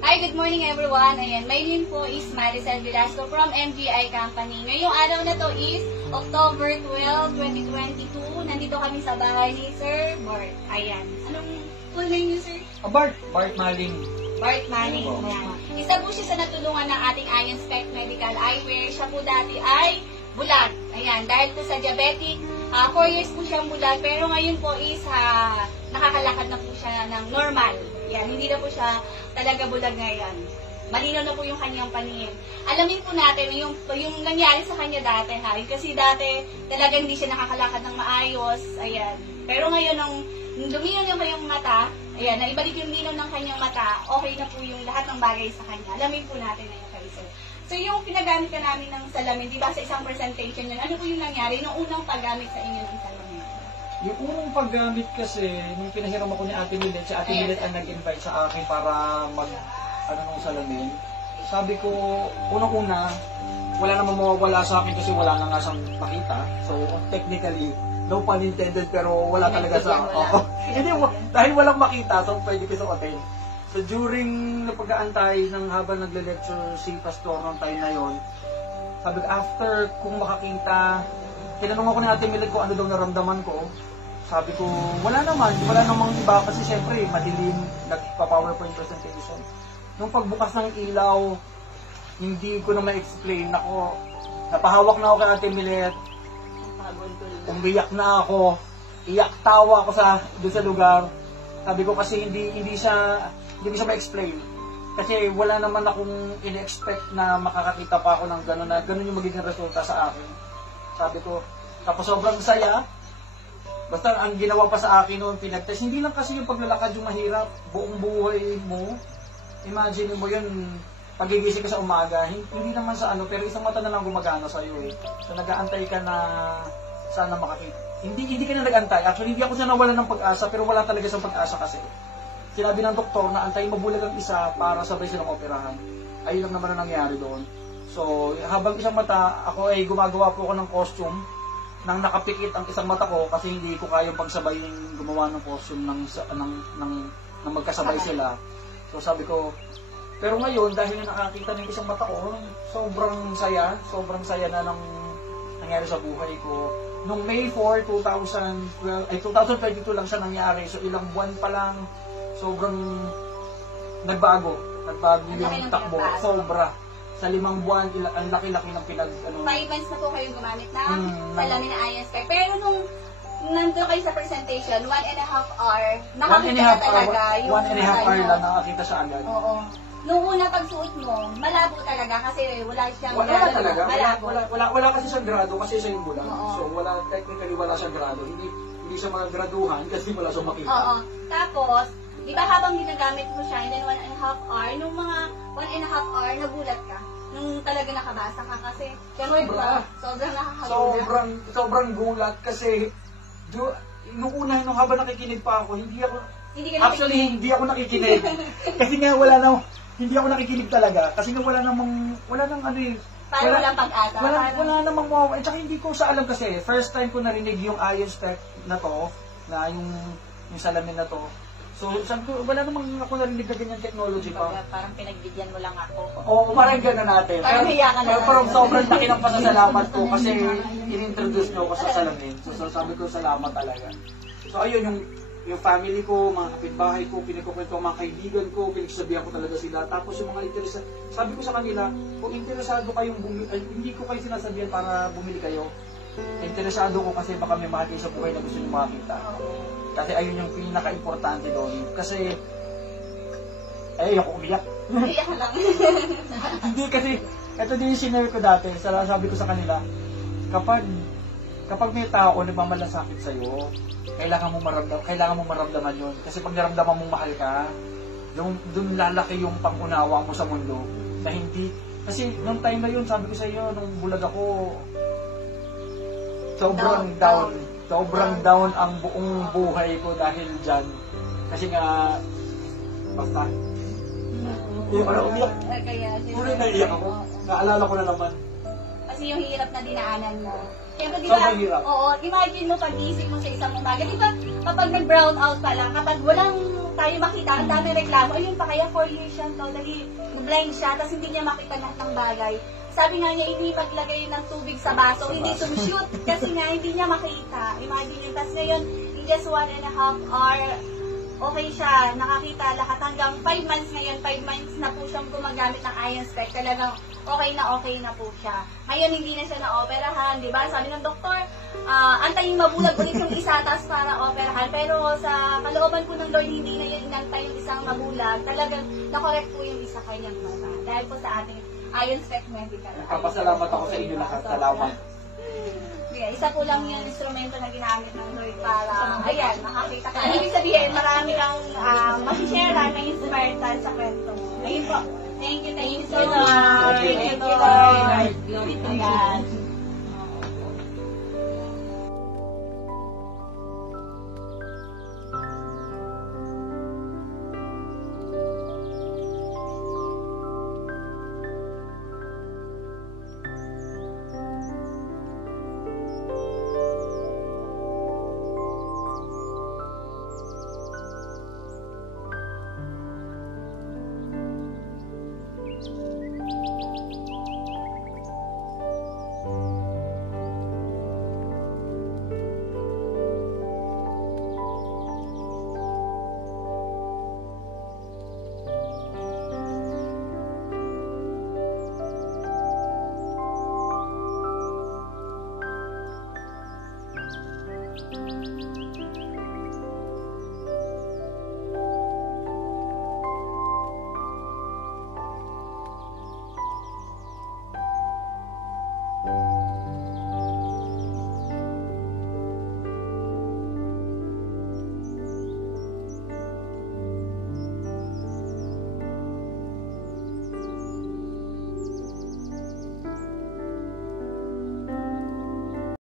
Hi, good morning everyone. Ayan, my name po is Maricel Velasco from MGI Company. Ngayong araw na to is October 12, 2022. Nandito kami sa bahay ni Sir Bart. Ayan. Anong full name niyo, sir? Bart Maling. Bart Manning. Ayan. Isa po siya sa natulungan ng ating Ion Spec Medical Eyewear. Siya po dati ay bulag. Ayan, dahil po sa diabetic, 4 years po siyang bulag. Pero ngayon po is nakakalakad na po siya ng normal. Yan, hindi na po siya talaga bulag ngayon. Malinaw na po yung kanyang paningin. Alamin po natin yung nangyari sa kanya dati, ha? Kasi dati talaga hindi siya nakakalakad ng maayos. Ayan. Pero ngayon, nung luminaw yung kanyang mata, ayan, naibalik yung linaw ng kanyang mata, okay na po yung lahat ng bagay sa kanya. Alamin po natin ngayon kay sir. So, yung pinagamit ka namin ng salamin, di ba sa isang presentation yun, ano po yung nangyari nung unang paggamit sa inyo ng salamin? Yung unang paggamit kasi, nung pinahiram ako ni Ate Milet, si Ate Milet ang nag-invite sa akin para ng salamin. Sabi ko, unang-una, wala namang mawawala sa akin kasi wala na nga siyang makita. So, technically, no pun intended, pero wala talaga sa ako. Hindi, dahil walang makita, so pwede ko sa hotel. So, during na pag-aantay ng habang nagle-lecture si Pastor ng time na yon, sabi ko, after kung makakita, tinanong ako ni Ate Milet kung ano daw naramdaman ko. Sabi ko, wala namang iba kasi syempre, madilim, nagpa-PowerPoint presentation. Nung pagbukas ng ilaw, hindi ko na ma-explain ako. Napahawak na ako kay Ate Milet. Umiyak na ako. Iyak-tawa ako doon sa lugar. Sabi ko kasi hindi ko siya ma-explain. Kasi wala naman akong in-expect na makakakita pa ako ng gano'n na gano'n yung magiging resulta sa akin. Sabi ko, tapos sobrang saya. Basta ang ginawa pa sa akin noon, pinag-test. Hindi lang kasi yung paglalakad yung mahirap. Buong buhay mo. Imagine mo yun, pagigising ka sa umaga. Hindi naman sa pero isang mata na lang gumagana sa'yo eh. So nag-aantay ka na sana makakita. Hindi ka na nag-antay. Actually, hindi ako siya nawalan ng pag-asa, pero wala talaga siyang pag-asa kasi. Sinabi ng doktor na antayin mabulag ang isa para sabay silang operahan. Ayun lang naman ang nangyari doon. So, habang isang mata, ako ay gumagawa po ako ng costume nang nakapikit ang isang mata ko kasi hindi ko kayang pagsabayin gumawa ng costume ng magkasabay sila. So sabi ko, pero ngayon dahil nakakita ng isang mata ko, sobrang saya na nang nangyari sa buhay ko. Nung May 4, 2022 lang siya nangyari. So ilang buwan pa lang, sobrang nagbago yung takbo. Sobra. Sa 5 buwan, ang laki-laki ng 5 months na po kayong gumamit na salamin na Ion Spec. Pero nung nandun kayo sa presentation, 1.5 hour, nakakita na talaga yung 1.5 hour lang nakakita siya agad. Oo. Nung una pagsuot mo, malabo talaga kasi wala siyang wala talaga. Wala kasi siyang grado kasi siya yung bulang. So technically wala siyang grado. Hindi siya magagraduhan kasi wala siyang makita. Oo. Tapos, di ba habang ginagamit mo siya, and then 1.5 hour, nung mga 1.5 hour, nagulat ka. Nung talaga nakabasa ka kasi, sobrang nakakagulat. Sobrang gulat kasi, nung habang nakikinig pa ako, hindi ako nakikinig. Kasi nga hindi ako nakikinig talaga. Kasi nga wala nang walang pag-asa. Wala namang mawawa. At saka hindi ko siya alam kasi, first time ko narinig yung Ion Spec na to, na yung salamin na to. So, sabi ko, wala namang ako narinig na ganyan technology pa. Parang pinagbigyan mo lang ako. Oo, parang gano'n natin. Pero sobrang laki ng pasasalamat ko kasi in-introduce nyo ako sa salamin. So, sabi ko, salamat talaga. So, ayun, yung family ko, mga kapitbahay ko, pinagkukwento ko, mga kaibigan ko, pinagsabihan ko talaga sila. Tapos yung mga interesado, sabi ko sa kanila, kung interesado kayong hindi ko kayo sinasabihan para bumili kayo. Interesado ko kasi baka may mahal kayo sa buhay na gusto nyo makakita. Kasi ayun yung pinaka-importante doon. Kasi, ayoko umiyak. Umiyak lang. Hindi kasi, ito din yung sinare ko dati, sabi ko sa kanila, kapag may tao nagmamalasakit sa'yo, kailangan mo maramdaman yun. Kasi pag naramdaman mong mahal ka, doon lalaki yung pangunawa mo sa mundo. Na hindi, kasi nung time na yun, sabi ko sa iyo, nung bulag ako, sobrang down ang buong buhay ko dahil dyan. Kasi nga, basta. Umiyak. Tuloy na iyak ako. Naalala ko na naman. Kasi yung hirap na dinaanan mo. Kaya di ba, oo, imagine mo pag-isip mo sa isang umaga. Di ba, kapag nag-brown out pa lang, kapag walang tayo makita, ang dami reklamo, ayun pa kaya 4 years siya, totally blind siya, tapos hindi niya makita lahat ng bagay. Sabi nga niya, hindi maglagay ng tubig sa baso, hindi sumishoot, kasi nga hindi niya makita. Imagine, tapos ngayon, in just 1.5 hour, okay siya, nakakita lahat hanggang 5 months ngayon, 5 months na po siyang gumagamit ng iron spec, talagang okay na po siya. Ngayon, hindi na siya na-operahan, di ba? Sabi ng doktor, antayin mabulag ulit yung isa, tapos para operahan. Pero sa kalooban po ng Lord, hindi na yun inantay yung isang mabulag. Talagang nakorek po yung isa kanyang mata. Dahil po sa ating Iron Spec Medical. Kapasalamat ako sa inyo lahat. Salamat. Yeah, isa po lang yung instrumento na ginamit ng Lord para, ayan, makakita ka. Ibig sabihin, marami kang masishare na inspired sa kwento mo. Ayun po. Thank you so much. Thank you, Lord. Glory to God.